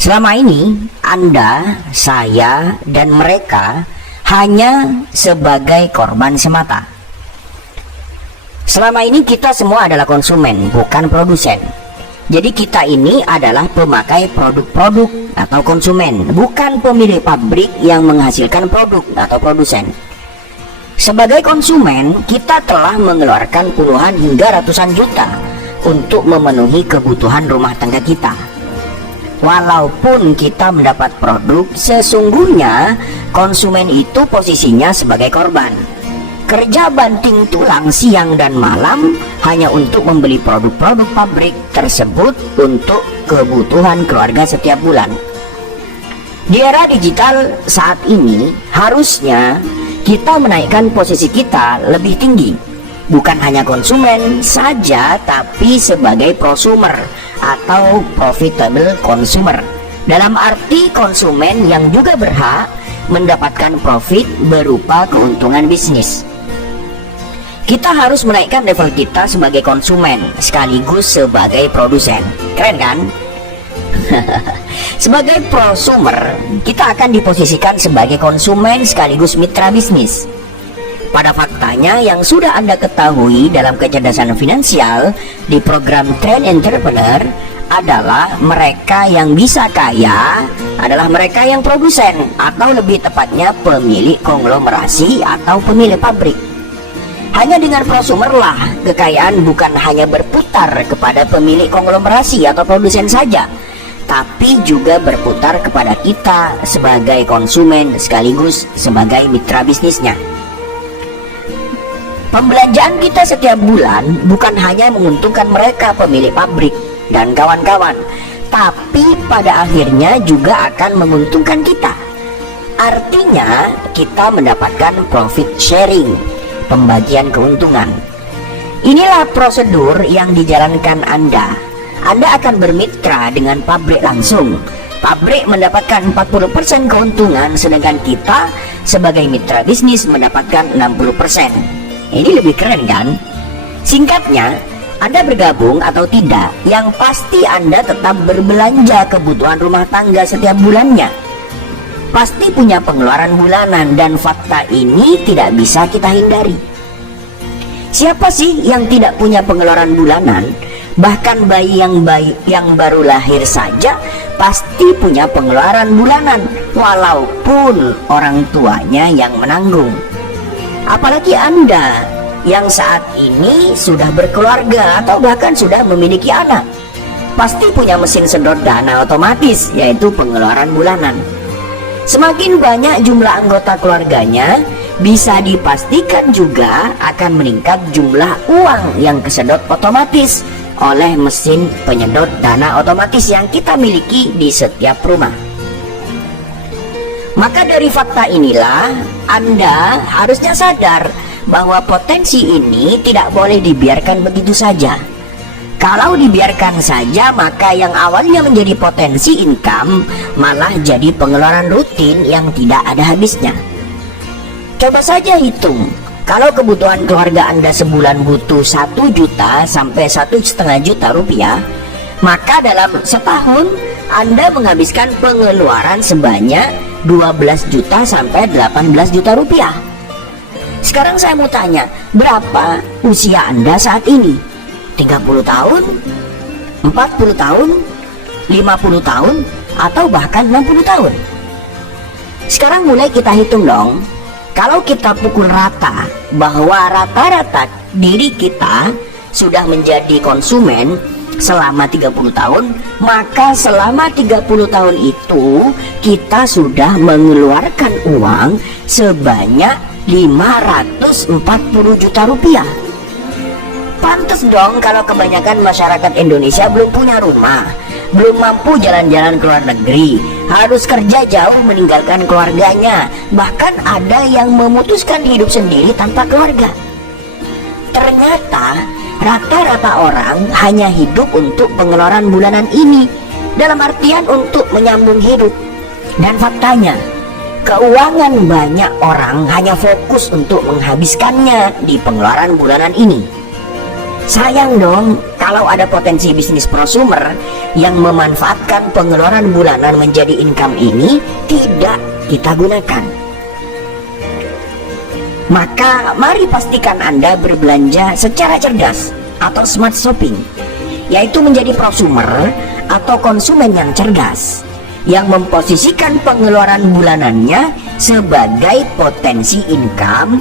Selama ini Anda, saya, dan mereka hanya sebagai korban semata. Selama ini kita semua adalah konsumen, bukan produsen. Jadi kita ini adalah pemakai produk-produk atau konsumen, bukan pemilik pabrik yang menghasilkan produk atau produsen. Sebagai konsumen, kita telah mengeluarkan puluhan hingga ratusan juta untuk memenuhi kebutuhan rumah tangga kita. Walaupun kita mendapat produk, sesungguhnya konsumen itu posisinya sebagai korban. Kerja banting tulang siang dan malam hanya untuk membeli produk-produk pabrik tersebut untuk kebutuhan keluarga setiap bulan. Di era digital saat ini, harusnya kita menaikkan posisi kita lebih tinggi. Bukan hanya konsumen saja, tapi sebagai prosumer atau profitable consumer. Dalam arti konsumen yang juga berhak mendapatkan profit berupa keuntungan bisnis. Kita harus menaikkan level kita sebagai konsumen sekaligus sebagai produsen. Keren kan? Sebagai prosumer, kita akan diposisikan sebagai konsumen sekaligus mitra bisnis. Pada faktanya yang sudah Anda ketahui dalam kecerdasan finansial di program Train Entrepreneur adalah mereka yang bisa kaya adalah mereka yang produsen, atau lebih tepatnya pemilik konglomerasi atau pemilik pabrik. Hanya dengan prosumer lah kekayaan bukan hanya berputar kepada pemilik konglomerasi atau produsen saja, tapi juga berputar kepada kita sebagai konsumen sekaligus sebagai mitra bisnisnya. Pembelanjaan kita setiap bulan bukan hanya menguntungkan mereka pemilik pabrik dan kawan-kawan, tapi pada akhirnya juga akan menguntungkan kita. Artinya kita mendapatkan profit sharing, pembagian keuntungan. Inilah prosedur yang dijalankan Anda. Anda akan bermitra dengan pabrik langsung. Pabrik mendapatkan 40% keuntungan, sedangkan kita sebagai mitra bisnis mendapatkan 60%. Ini lebih keren kan? Singkatnya, Anda bergabung atau tidak, yang pasti Anda tetap berbelanja kebutuhan rumah tangga setiap bulannya. Pasti punya pengeluaran bulanan, dan fakta ini tidak bisa kita hindari. Siapa sih yang tidak punya pengeluaran bulanan? Bahkan bayi yang baru lahir saja pasti punya pengeluaran bulanan, walaupun orang tuanya yang menanggung. Apalagi Anda yang saat ini sudah berkeluarga atau bahkan sudah memiliki anak, pasti punya mesin sedot dana otomatis, yaitu pengeluaran bulanan. Semakin banyak jumlah anggota keluarganya, bisa dipastikan juga akan meningkat jumlah uang yang kesedot otomatis oleh mesin penyedot dana otomatis yang kita miliki di setiap rumah. Maka dari fakta inilah Anda harusnya sadar bahwa potensi ini tidak boleh dibiarkan begitu saja. Kalau dibiarkan saja, maka yang awalnya menjadi potensi income malah jadi pengeluaran rutin yang tidak ada habisnya. Coba saja hitung, kalau kebutuhan keluarga Anda sebulan butuh 1 juta sampai 1,5 juta rupiah, maka dalam setahun Anda menghabiskan pengeluaran sebanyak 12 juta sampai 18 juta rupiah. Sekarang saya mau tanya, berapa usia Anda saat ini? 30 tahun, 40 tahun, 50 tahun, atau bahkan 60 tahun? Sekarang mulai kita hitung dong. Kalau kita pukul rata bahwa rata-rata diri kita sudah menjadi konsumen selama 30 tahun, maka selama 30 tahun itu kita sudah mengeluarkan uang sebanyak 540 juta rupiah. Pantes dong kalau kebanyakan masyarakat Indonesia belum punya rumah, belum mampu jalan-jalan ke luar negeri, harus kerja jauh meninggalkan keluarganya, bahkan ada yang memutuskan hidup sendiri tanpa keluarga. Ternyata rata-rata orang hanya hidup untuk pengeluaran bulanan ini, dalam artian untuk menyambung hidup. Dan faktanya, keuangan banyak orang hanya fokus untuk menghabiskannya di pengeluaran bulanan ini. Sayang dong kalau ada potensi bisnis prosumer yang memanfaatkan pengeluaran bulanan menjadi income ini tidak kita gunakan. Maka mari pastikan Anda berbelanja secara cerdas atau smart shopping, yaitu menjadi prosumer atau konsumen yang cerdas yang memposisikan pengeluaran bulanannya sebagai potensi income